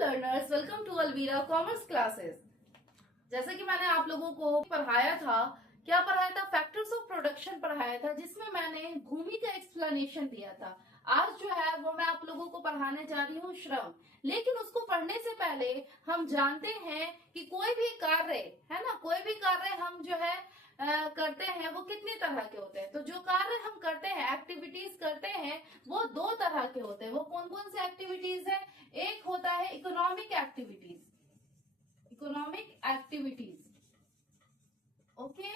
Learners, welcome to Alvira commerce classes. जैसे कि मैंने आप लोगों को पढ़ाया था, क्या पढ़ाया था? फैक्टर्स ऑफ प्रोडक्शन पढ़ाया था, जिसमें मैंने भूमि का एक्सप्लेनेशन दिया था। आज जो है वो मैं आप लोगों को पढ़ाने जा रही हूँ श्रम। लेकिन उसको पढ़ने से पहले हम जानते हैं कि कोई भी कार्य है ना, कोई भी कार्य हम जो है करते हैं वो कितने तरह के होते हैं। तो जो कार्य हम करते हैं, एक्टिविटीज करते हैं, वो दो तरह के होते हैं। वो कौन कौन से एक्टिविटीज है? एक होता है इकोनॉमिक एक्टिविटीज, ओके,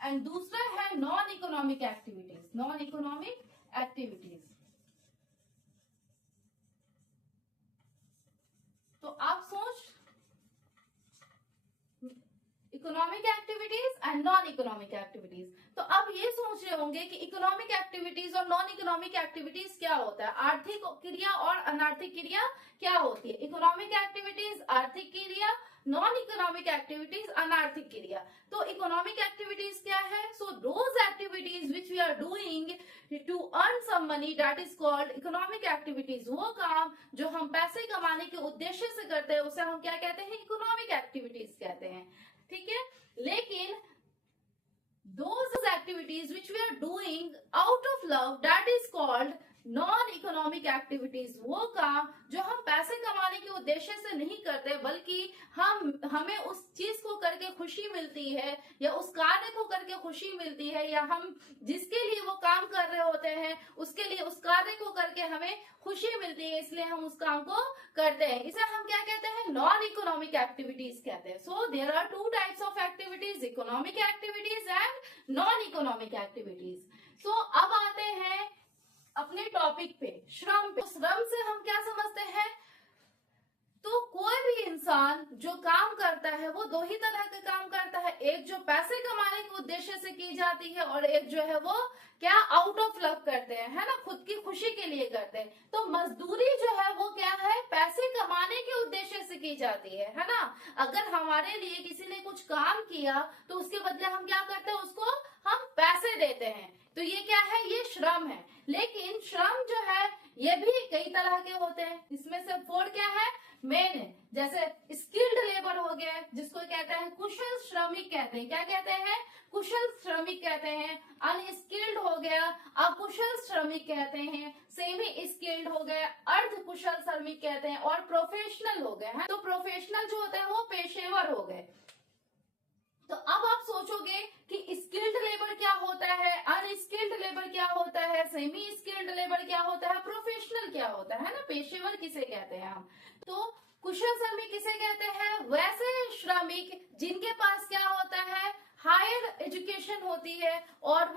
एंड दूसरा है नॉन इकोनॉमिक एक्टिविटीज। तो आप सोच, economic activities and non economic activities. तो अब ये सोच रहे होंगे कि इकोनॉमिक एक्टिविटीज और नॉन इकोनॉमिक एक्टिविटीज क्या होता है, आर्थिक क्रिया और अनार्थिक क्रिया क्या होती है। इकोनॉमिक एक्टिविटीज आर्थिक क्रिया, नॉन इकोनॉमिक एक्टिविटीज अनार्थिक क्रिया। तो इकोनॉमिक एक्टिविटीज क्या है? So those activities which we are doing to earn some money, that is called economic activities. वो काम जो हम पैसे कमाने के उद्देश्य से करते हैं उसे हम क्या कहते हैं? इकोनॉमिक एक्टिविटीज कहते हैं, ठीक है। लेकिन those activities which we are doing out of love, that is called non economic activities. वो काम जो हम पैसे कमाने के उद्देश्य से नहीं करते, बल्कि हमें उस चीज को करके खुशी मिलती है, या उस कार्य को करके खुशी मिलती है, या हम जिसके लिए वो काम कर रहे होते हैं उसके लिए उस कार्य को करके हमें खुशी मिलती है, इसलिए हम उस काम को करते हैं। इसे हम क्या कहते हैं? नॉन इकोनॉमिक एक्टिविटीज कहते हैं। So there are two types of activities, economic activities and non economic activities. So अब आते हैं अपने टॉपिक पे, श्रम पे। श्रम से हम क्या समझते हैं? तो कोई भी इंसान जो काम करता है वो दो ही तरह का काम करता है, एक जो पैसे कमाने के उद्देश्य से की जाती है, और एक जो है वो क्या आउट ऑफ लव करते हैं, है ना, खुद की खुशी के लिए करते हैं। तो मजदूरी जो है वो क्या है? पैसे कमाने के उद्देश्य से की जाती है ना। अगर हमारे लिए किसी ने कुछ काम किया तो उसके बदले हम क्या करते हैं? उसको हम पैसे देते हैं। तो ये क्या है? ये श्रम है। लेकिन श्रम जो है ये भी कई तरह के होते हैं। इसमें से 4 क्या है? मेन है। जैसे स्किल्ड लेबर हो गया, जिसको कहते हैं कुशल श्रमिक कहते हैं। क्या कहते हैं? कुशल श्रमिक कहते हैं। अनस्किल्ड हो गया, अकुशल श्रमिक कहते हैं। सेमी स्किल्ड हो गया, अर्ध कुशल श्रमिक कहते हैं। और प्रोफेशनल हो गए हैं। तो प्रोफेशनल जो होते हैं वो पेशेवर हो गए। तो अब आप सोचोगे कि स्किल्ड लेबर क्या होता है, अनस्किल्ड लेबर क्या होता है, सेमी स्किल्ड लेबर क्या होता है, प्रोफेशनल क्या होता है ना, पेशेवर किसे कहते हैं हम। तो कुशल श्रमिक किसे कहते हैं? वैसे श्रमिक जिनके पास क्या होता है? हायर एजुकेशन होती है, और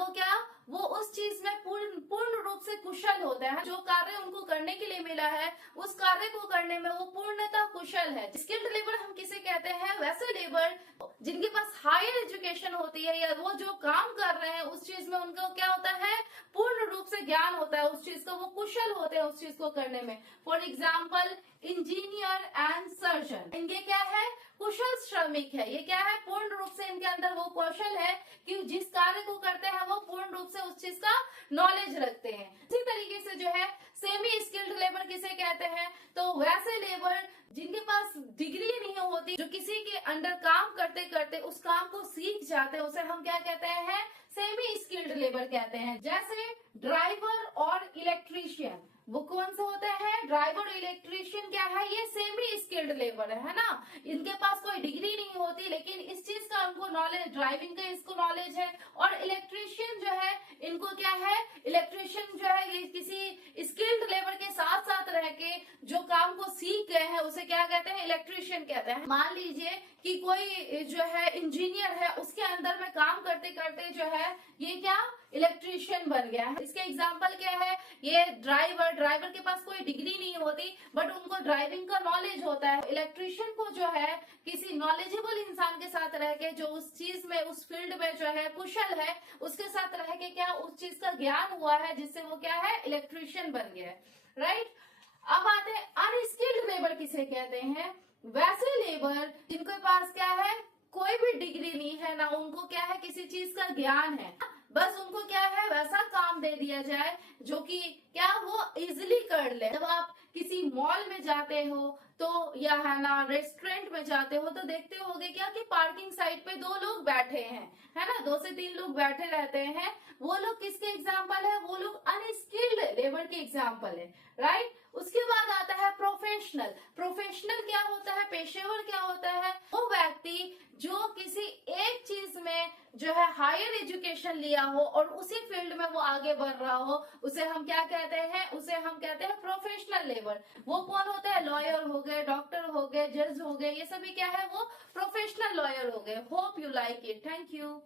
वो उस चीज में पूर्ण रूप से कुशल होता है। जो कार्य उनको करने के लिए मिला है उस कार्य को करने में वो पूर्णतः कुशल है। स्किल्ड लेबर हम किसे कहते हैं? वैसे लेबर जिनके पास हायर एजुकेशन होती है, या वो जो काम कर रहे हैं उस चीज में उनको क्या होता है? पूर्ण रूप से ज्ञान होता है उस चीज का, वो कुशल होते हैं उस चीज को करने में। For example engineer and surgeon, इनके क्या है? कुशल श्रमिक है। ये क्या है? पूर्ण रूप से इनके अंदर वो कौशल है कि जिस कार्य को करते हैं वो पूर्ण रूप से उस चीज का नॉलेज रखते हैं। इसी तरीके से जो है सेमी स्किल्ड लेबर किसे कहते हैं? तो वैसे लेबर जिनके पास डिग्री नहीं होती, जो किसी के अंडर काम करते करते उस काम को सीख जाते हैं, उसे हम क्या कहते हैं? सेमी स्किल्ड लेबर कहते हैं। जैसे ड्राइवर और इलेक्ट्रीशियन, वो कौन से होते हैं? ड्राइवर और इलेक्ट्रीशियन क्या है? ये सेमी स्किल्ड लेबर है ना। इनके पास कोई डिग्री नहीं होती, लेकिन इस चीज का उनको नॉलेज, ड्राइविंग का इसको नॉलेज है। और इलेक्ट्रीशियन जो है इनको क्या है? इलेक्ट्रीशियन जो है ये किसी स्किल्ड लेबर के साथ साथ रह के जो काम को सीख गए हैं उसे क्या कहते हैं? इलेक्ट्रीशियन कहते हैं। मान लीजिए कि कोई जो है इंजीनियर है, उसके अंदर में काम करते करते जो है ये क्या? इलेक्ट्रीशियन बन गया है। इसके एग्जाम्पल क्या है? ये ड्राइवर के पास कोई डिग्री नहीं होती, बट उनको ड्राइविंग का नॉलेज होता है। इलेक्ट्रीशियन को जो है किसी नॉलेजेबल इंसान के साथ रह के, जो उस चीज में, उस फील्ड में जो है कुशल है, उसके साथ रह के क्या उस चीज का ज्ञान हुआ है, जिससे वो क्या है? इलेक्ट्रीशियन बन गया है, राइट। अब आते हैं अनस्किल्ड लेबर किसे कहते हैं? वैसे लेबर जिनके पास क्या है? कोई भी डिग्री नहीं है ना, उनको क्या है? किसी चीज का ज्ञान है, बस उनको क्या है? वैसा काम दे दिया जाए जो कि क्या वो इजिली कर ले। जब आप किसी मॉल में जाते हो तो या है ना रेस्टोरेंट में जाते हो तो देखते होगे क्या कि पार्किंग साइड पे दो लोग बैठे हैं, है ना, 2 से 3 लोग बैठे रहते हैं। वो लोग किसके एग्जाम्पल है? वो लोग अनस्किल्ड लेबर के एग्जाम्पल है, राइट। उसके बाद आता है प्रोफेशनल। प्रोफेशनल क्या होता है? पेशेवर क्या होता है? वो व्यक्ति जो किसी एक चीज में जो है हायर एजुकेशन लिया हो और उसी फील्ड में वो आगे बढ़ रहा हो, उसे हम क्या कहते हैं? उसे हम कहते हैं प्रोफेशनल लेबर। वो कौन होता है? लॉयर हो गए, डॉक्टर हो गए, जज हो गए, ये सभी क्या है? वो प्रोफेशनल लॉयर हो गए। Hope you like it. Thank you.